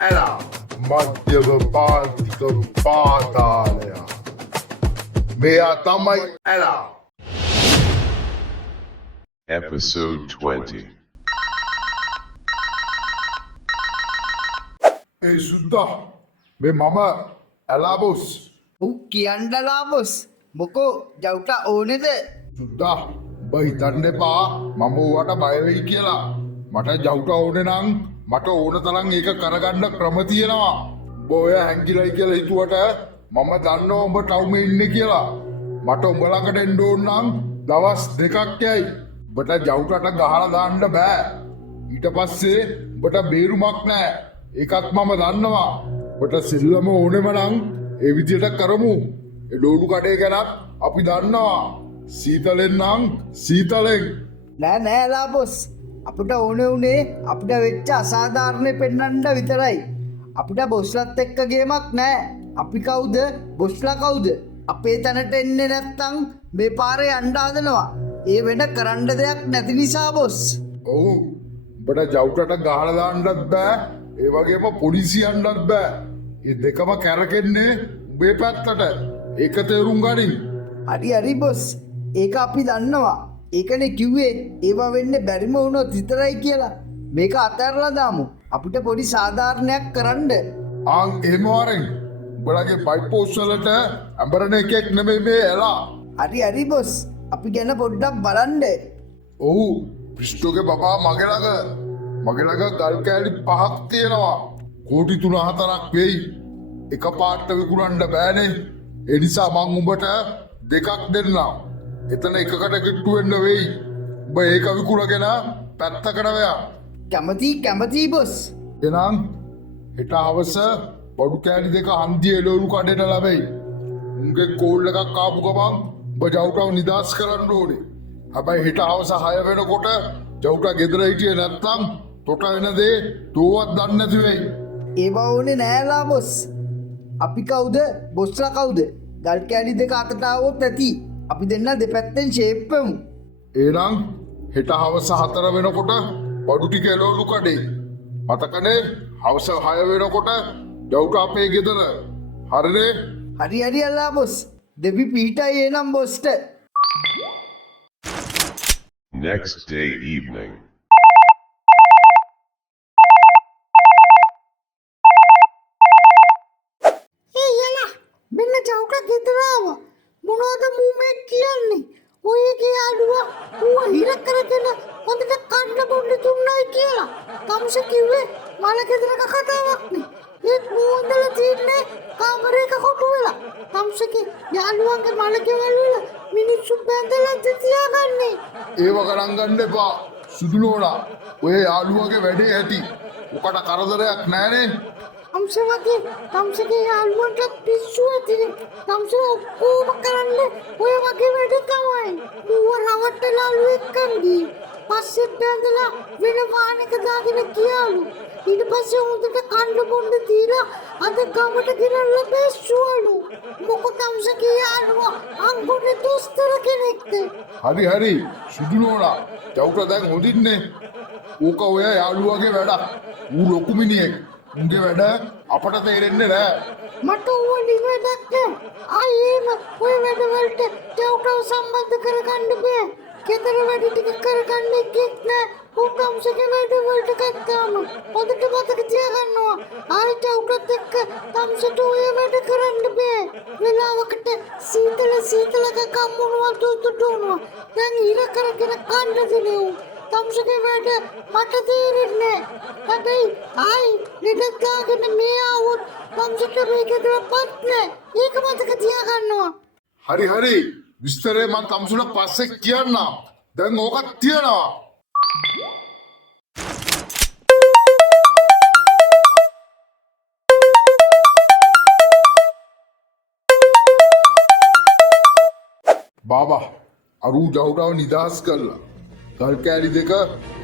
ඇලා මධ්‍යම පාන්තික පාතාලය මෙයා තමයි ඇලා Episode 20. ඒ සුද්දා මේ මම ඇලා බොස් කියන්නලා බොස් මොකෝ ජවුට ඕනෙද සුද්දා උඹ හිතන්න එපා මම ඕවට බය වෙයි කියලා මට ජවුට ඕනේ නම් මට ඕන තරම් ඒක කරගන්න ක්‍රම තියෙනවා උඹ ඔය හැංගිලයි කියලා හිතුවට මම දන්නවා උඹ ටවුමේ ඉන්නේ කියලා මට උඹ ළඟට එන්න ඕන නම් දවස් දෙකක් යයි උඹට ජවුටට ගහලා දාන්න බෑ ඊට පස්සේ උඹට බේරුමක් නැහැ ඒකත් මම දන්නවා උඹට සිල්ලම ඕනෙම නම් ඒ විදියට කරමු ඒ ඩෝලු කඩේ ගැනත් අපි දන්නවා සීතලෙන් නම් සීතලෙන් නෑ නෑලා බොස් අපිට ඕන උනේ අපිට වෙච්ච අසාධාරණය පෙන්වන්න විතරයි අපිට බොස්ලත් එක්ක ගේමක් නෑ අපි කවුද බොස්ලා කවුද අපේ තැනට එන්නේ නැත්තම් මේ පාරේ යන්න හදනවා ඒ වෙන කරන්න දෙයක් නැති නිසා බොස් ඔව් උඹට ජවුටට ගහලා දාන්නත් බෑ ඒ වගේම පොලිසියන්ටත් බෑ ඒ දෙකම කැරකෙන්නේ උඹේ පැත්තට ඒක තේරුම් ගනින් හරි හරි බොස් ඒක අපි දන්නවා ඒකනේ කිව්වේ ඒවා වෙන්නේ බැරිම වුණොත් විතරයි කියලා මේක අතහැරලා දාමු අපිට පොඩි සාධාරණයක් කරන්න ආන් එහෙම වරෙන් උඹලගේ බයිපෝස් වලට අඹරන එකෙක් නෙමෙයි මේ ඇලා හරි හරි බොස් අපි ගැන පොඩ්ඩක් බලන්න ඔව් පිස්ටෝගේ බබා මගේ ළඟ ගල් කෑලි 5ක් තියෙනවා කෝටි 3-4ක් වෙයි එක පාට විකුණන්න බෑනේ ඒ නිසා මං උඹට දෙකක් දෙන්නම් එතන එකකට කිට්ටු වෙන්න වෙයි උඹ ඒක විකුණගෙන පැත්තකට වෙයා කැමති බොස් එනම් හෙට හවස බඩු කෑලි දෙක හන්දිය එළවලු කඩේට ලැබෙයි උන්ගේ කෝල් එකක් ආපු ගමන් උඹ ජවුටව නිදාස් කරන්න ඕනේ හැබැයි හෙට හවස 6 වෙනකොට ජවුට ගෙදර හිටියේ නැත්තම් තොට වෙන දේ තෝවත් දන්නේ නැති වෙයි ඒවා ඕනේ නෑලා බොස් අපි කවුද බොස්ලා කවුද ගල් කෑලි දෙක අතට ආවොත් ඇති අපි දෙන්න දෙපැත්තෙන් ෂේප් වෙමු එහෙනම් හෙට හවස 4 වෙනකොට බඩු ටික එළවලු කඩේ මතකනේ හවස 6 වෙනකොට ජවුට අපේ ගෙදර හරිනේ හරි අල්ලා බොස් දෙවි පීටයි එනම් බොස්ට Next day evening. මෙන්න චෞක ගෙදරාව මොනවද මූ මේ කියන්නේ ඔයගේ යාළුවා ඌව හිර කරගෙන හොඳට කන්න බොන්න දුන්නයි කියලා තමුස කිව්වේ මල ගෙදරක කතාවක් නේ ඒත් මූ ඉඳලා තියන්නේ කාමරේක කොටු වෙලා තමුසගේ යාළුවන්ගේ මල ගෙවල් වල මිනිස්සු බැඳලා තියාගන්නේ ඒව ගණන් ගන්න එපා සුදු නෝනා ඔය යාළුවගේ වැඩේ ඇති ඔකට කරදරයක් නැහනේ අම්සවගේ තම්සගේ යාළුවන්ට පිස්සු ඇතිනේ තම්ස ඔක්කොම කරන්නේ ඔය වගේ වැඩ තමයි ඌව රවට්ටලා අලුවෙක්කන් ගියේ පස්සේ බැඳලා වෙන වාහනයක දාගෙන ගියාලු ඊට පස්සේ හොඳට කන්න බොන්න දීලා අද ගමට ගෙනල්ලා බැස්සුවලු මොකද තම්සගේ යාළුවා අංගොඩේ දොස්තර කෙනෙක්ද හරි සුදු නෝනා ජවුට දැන් හොඳින්නේ ඕක ඔය යාළුවගේ වැඩක් ඌ ලොකු මිනිහෙක් උන්ගේ වැඩ අපට තේරෙන්නේ නෑ මට ඕව නිවැරදිද ආයේම ඔය වැඩවලට ජවුටව සම්බන්ධ කරගන්න බෑ ගෙදර වැඩ ටික කරගන්න එකෙක් නෑ උන්වංශගේ වැඩවලට ගත්තාම හොඳට මතක තියාගන්නවා ආයි ජවුටත් එක්ක තම්සට ඔය වැඩ කරන්න බෑ වෙලාවකට සීතල කම්මුණුවල් දුන්නවා දැන් ඉර කරගෙන කන්න දෙනේ තම්සගේ වැඩ මට තේරෙන්නේ හැබැයි ආයි ලෙඩක් දාගෙන මේ ආවොත් තම්සට මේ ගෙදරපත් නෑ ඒක මතක තියාගන්නවා හරි විස්තරේ මං තම්සුල පස්සේ කියන්නම් දැන් ඕකක් තියනවා බාබා අරු ජවුටව නිදහස් කරලා ගල් කෑලි දෙක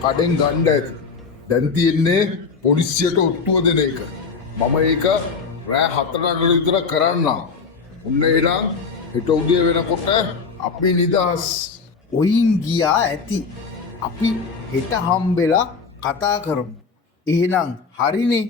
කඩෙන් ගන්න ඇති දැන් තියෙන්නේ පොලිසියට ඔත්තුව දෙන එක මම ඒක රෑ 4ට විතර කරන්නම් ඔන්න එහෙනම් හෙට උදේ වෙනකොට අපි නිදහස් ඔයින් ගියා ඇති අපි හෙට හම්බෙලා කතා කරමු එහෙනම් හරිනේ